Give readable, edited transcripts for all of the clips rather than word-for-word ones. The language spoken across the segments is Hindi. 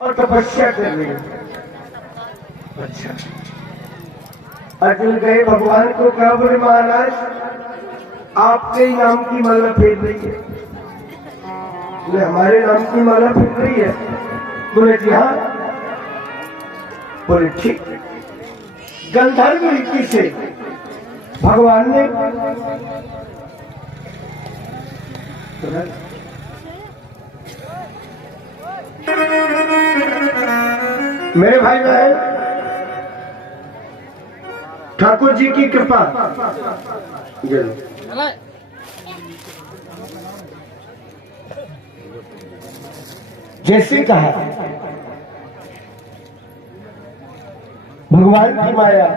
और तपस्या कर रही है। अच्छा, अर्जुन कहे भगवान को क्या बोले महाराज आपके ही नाम की माला फेर रही है। बोले हमारे नाम की माला फेर रही है? बोले जी हाँ। बोले ठीक। गंधर्व रीति से भगवान ने मेरे भाई बहन ठाकुर जी की कृपा जैसे कहा भगवान की माया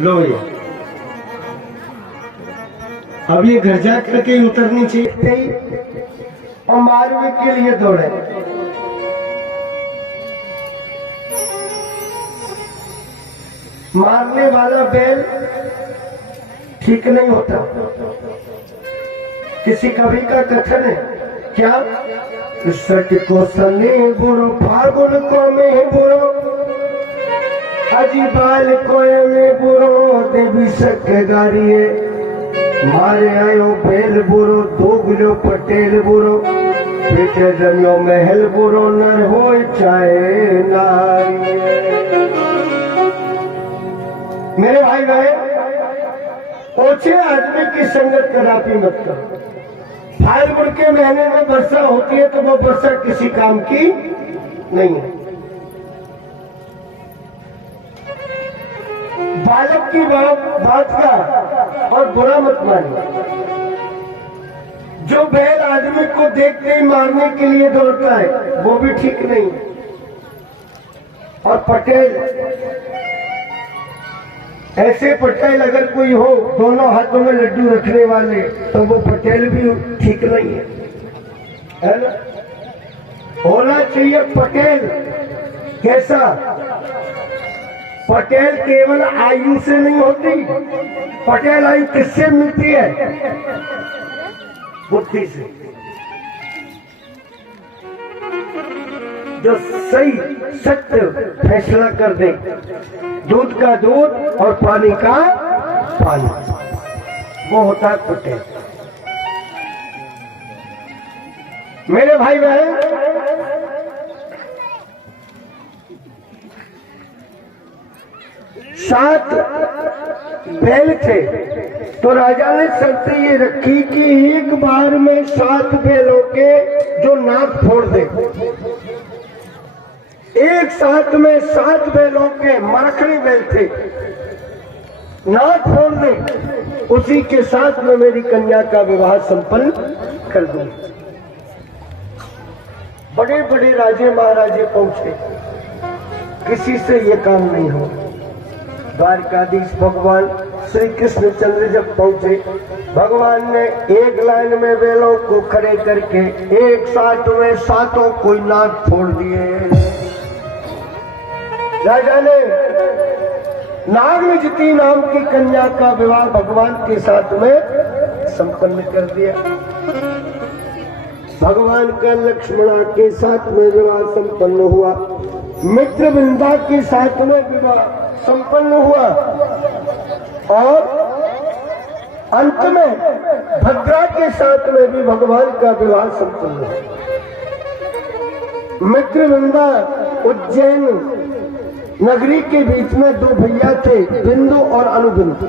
लो ये अब ये घर जा करके उतरनी चाहिए और मारने के लिए दौड़े। मारने वाला बैल ठीक नहीं होता। किसी कवि का कथन है क्या, सट को सने बुरो फागुन को में बुरो अजीबाल कोय में बुरो देवी सक गारिये मारे आयो बैल बुरो दोगलो पटेल बुरो पीछे जनियो महल बुरो नर हो चाहे नारी। मेरे भाई बहन ओछे आदमी की संगत कदापि मत करो। फाल्गुन के महीने में वर्षा होती है तो वो वर्षा किसी काम की नहीं है। बालक की बात का और बुरा मत मानिए। जो बैल आदमी को देखते ही मारने के लिए दौड़ता है वो भी ठीक नहीं है। और पटेल ऐसे पटेल अगर कोई हो दोनों हाथों में लड्डू रखने वाले तो वो पटेल भी ठीक नहीं है ना। होना चाहिए पटेल कैसा, पटेल केवल आयु से नहीं होती। पटेल आयु किससे मिलती है? बुद्धि से। जो सही सत्य फैसला कर दे, दूध का दूध और पानी का पानी, वो होता है पटेल। मेरे भाई बहन सात बैल थे तो राजा ने शर्त ये रखी कि एक बार में 7 बैलों के जो नाक फोड़ दे, एक साथ में 7 बैलों के मरखड़ी बैल थे नाक फोड़ दे, उसी के साथ में मेरी कन्या का विवाह संपन्न कर दूं। बड़े बड़े राजे महाराजे पहुंचे, किसी से ये काम नहीं हो। द्वारकाधीश भगवान श्री कृष्ण चंद्र जब पहुंचे, भगवान ने एक लाइन में बैलों को खड़े करके एक साथ में 7 को नाक फोड़ दिए। राजा ने नागनिजती नाम की कन्या का विवाह भगवान के साथ में संपन्न कर दिया। भगवान का लक्ष्मणा के साथ में विवाह संपन्न हुआ, मित्रविंदा के साथ में विवाह संपन्न हुआ और अंत में भद्रा के साथ में भी भगवान का विवाह संपन्न हुआ। मित्रविंदा उज्जैन नगरी के बीच में 2 भैया थे, बिंदु और अनुबिंदु।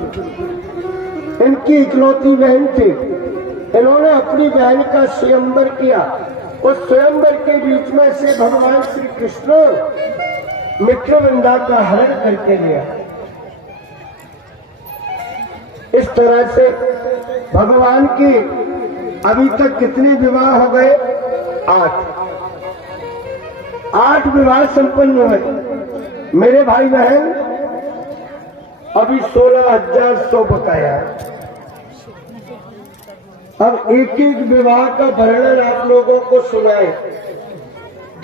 इनकी इकलौती बहन थी। इन्होंने अपनी बहन का स्वयंवर किया। उस स्वयंवर के बीच में से भगवान श्री कृष्ण मित्रविंदा का हरण करके लिया। इस तरह से भगवान के अभी तक कितने विवाह हो गए? 8 विवाह संपन्न हुए। मेरे भाई बहन अभी 16,100 बकाया है। अब एक एक विवाह का वर्णन आप लोगों को सुनाए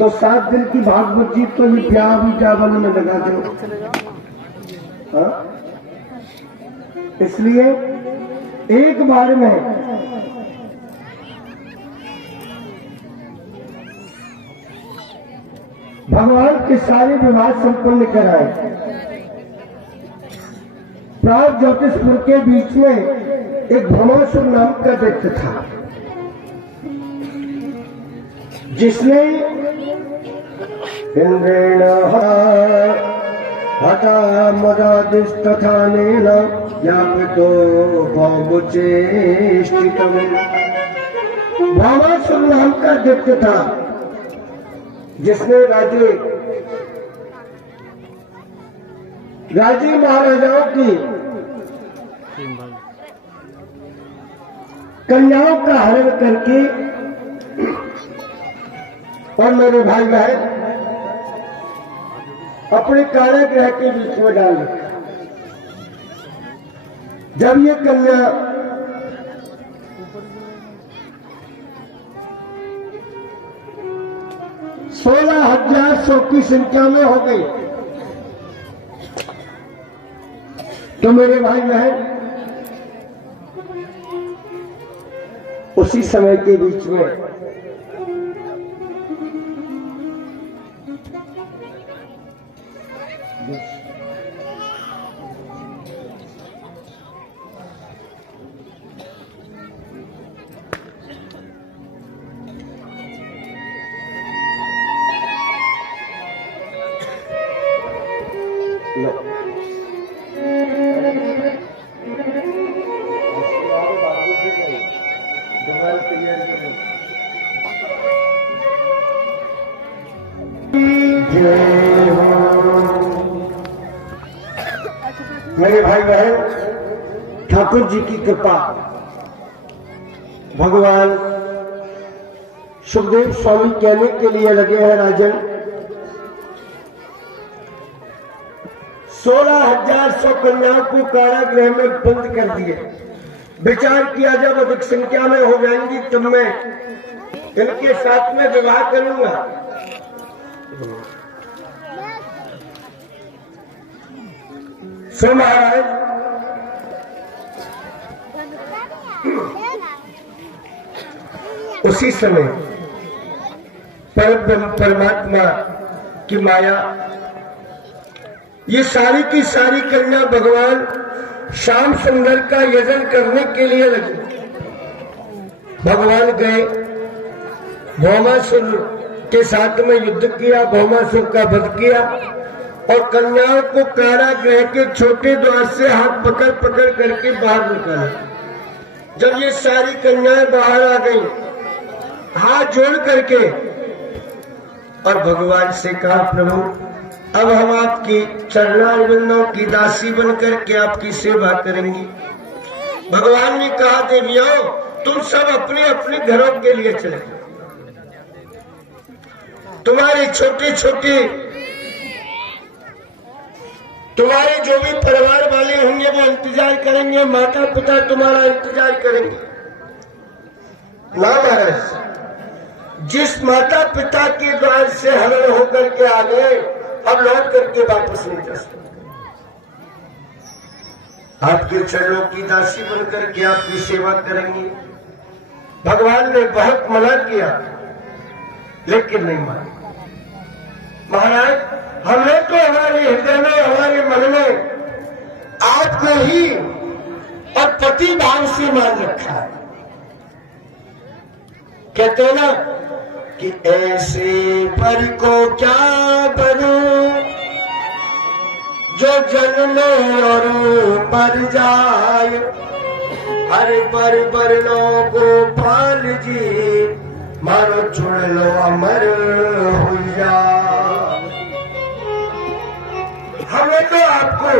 तो 7 दिन की भागवत जी तो ये प्यार भी चावल में लगा दो। हाँ? इसलिए एक बार में भगवान के सारे विवाह संपन्न कराए। प्राग ज्योतिषपुर के बीच में एक भ्रमासुर नाम का दैत्य था, जिसने इंद्रेण हता मदादिस्तथानेन यापितो भौमुचेष्टितम्। भ्रमासुर नाम का दैत्य था, जिसने राजे महाराजाओं की कन्याओं का हरण करके और मेरे भाई बहन अपने कारागृह के बीच में डाल रखा। जब ये कन्या सोलह 16,100 की संख्या में हो गई, तो मेरे भाई बहन उसी समय के बीच में मेरे भाई बहन, ठाकुर जी की कृपा, भगवान सुखदेव स्वामी कहने के लिए लगे हैं, राजन 16,100 कन्याओं को कारागृह में बंद कर दिए। विचार किया जब अधिक संख्या में हो जाएंगी तब मैं इनके साथ में विवाह करूंगा। सो महाराज उसी समय परमात्मा की माया, ये सारी की सारी कन्या भगवान श्याम सुंदर का यजन करने के लिए लगी। भगवान गए, भौमासुर के साथ में युद्ध किया, भौमासुर का वध किया और कन्याओं को कारागृह के छोटे द्वार से हाथ पकड़ पकड़ करके बाहर निकाला। जब ये सारी कन्याएं बाहर आ गईं, हाथ जोड़ करके और भगवान से कहा, प्रभु अब हम आपकी चरणारविंदों की दासी बनकर के आपकी सेवा करेंगी। भगवान ने कहा, देवियों तुम सब अपने अपने घरों के लिए चले, तुम्हारे छोटे छोटे तुम्हारे जो भी परिवार वाले होंगे वो इंतजार करेंगे, माता पिता तुम्हारा इंतजार करेंगे। ना महाराज, जिस माता पिता के द्वार से हरण होकर के आ गए, अब लौट करके वापस नहीं जा सकते। आपके चरणों की दासी बनकर के आपकी सेवा करेंगे। भगवान ने बहुत मना किया लेकिन नहीं माना। महाराज, हमने तो हमारे हृदय में, हमारे मन में आपको ही और पति भाव से मान रखा है। कहते हैं ना कि ऐसे पर को क्या करूं जो जन्मे और पर जाए, हर पर बरनों को पाल जी, मारो छोड़ लो अमर हो जा। हमने तो आपको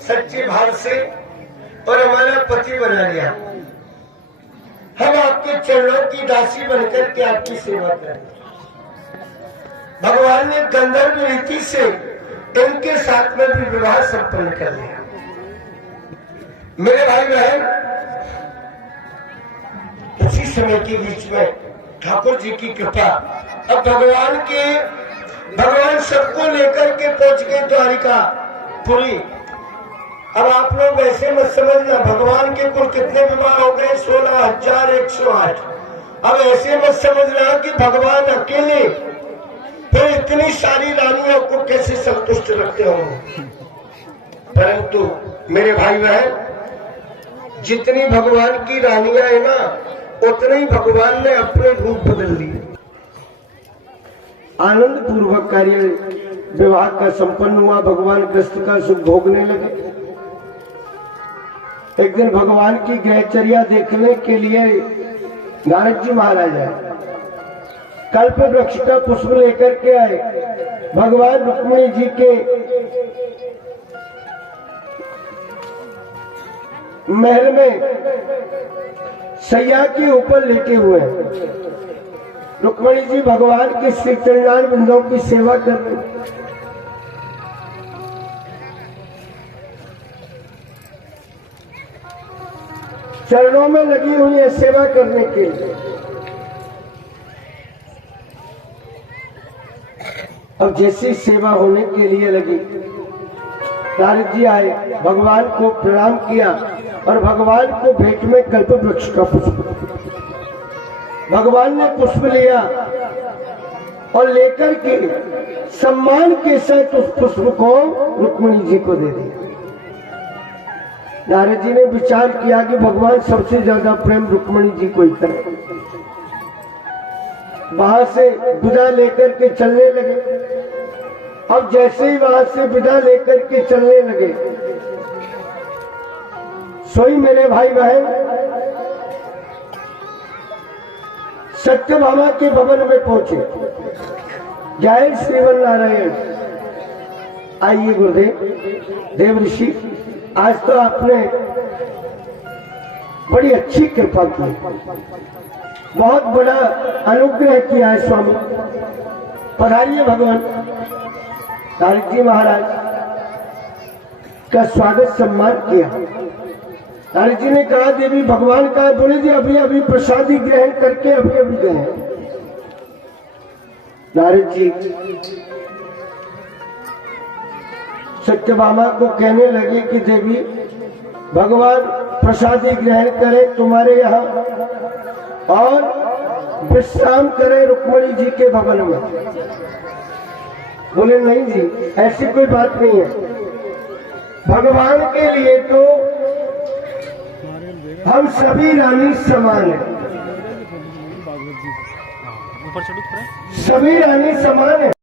सच्चे भाव से और हमारा पति बना लिया। हम आपके चरणों की दासी बनकर के आपकी सेवा करें। भगवान ने गंधर्व रीति से इनके साथ में भी विवाह संपन्न कर लिया। मेरे भाई बहन, उसी समय के बीच में ठाकुर जी की कृपा। अब भगवान सबको लेकर के पहुंच गए द्वारिका पुरी। अब आप लोग ऐसे मत समझना भगवान के कुल कितने विवाह हो गए, 16,108। अब ऐसे मत समझना कि भगवान अकेले फिर इतनी सारी रानियों को कैसे संतुष्ट रखते होंगे। परंतु मेरे भाई बहन, जितनी भगवान की रानियां है ना, उतने ही भगवान ने अपने रूप बदल दिए। आनंद पूर्वक कार्य विवाह का संपन्न हुआ। भगवान कृष्ण का सुख भोगने लगे। एक दिन भगवान की गृहचर्या देखने के लिए नारद जी महाराज आए। कल्प वृक्ष का पुष्प लेकर के आए। भगवान रुक्मिणी जी के महल में सैया के ऊपर लेटे हुए हैं। रुक्मिणी जी भगवान के श्री चरणार बिंदों की सेवा कर रही। चरणों में लगी हुई है सेवा करने के लिए। अब जैसी सेवा होने के लिए लगी, नारद जी आए, भगवान को प्रणाम किया और भगवान को भेंट में कल्प वृक्ष का पुष्प। भगवान ने पुष्प लिया और लेकर के सम्मान के साथ उस पुष्प को रुक्मिणी जी को दे दिया। नारद जी ने विचार किया कि भगवान सबसे ज्यादा प्रेम रुक्मिणी जी को ही करे। वहां से विदा लेकर के चलने लगे। अब जैसे ही वहां से विदा लेकर के चलने लगे, सोई मेरे भाई बहन सत्यभामा के भवन में पहुंचे। जय श्रीमन नारायण। आइए गुरुदेव, देव ऋषि, आज तो आपने बड़ी अच्छी कृपा की, बहुत बड़ा अनुग्रह किया है स्वामी। पधारिए भगवान। नारद जी महाराज का स्वागत सम्मान किया। नारद जी ने कहा देवी भगवान का, बोले जी अभी अभी प्रसादी ग्रहण करके अभी अभी गए। नारद जी सत्यभामा को कहने लगे कि देवी भगवान प्रसादी ग्रहण करें तुम्हारे यहाँ और विश्राम करें रुक्मिणी जी के भवन में। बोले नहीं जी, ऐसी कोई बात नहीं है। भगवान के लिए तो हम सभी रानी समान हैं, सभी रानी समान है।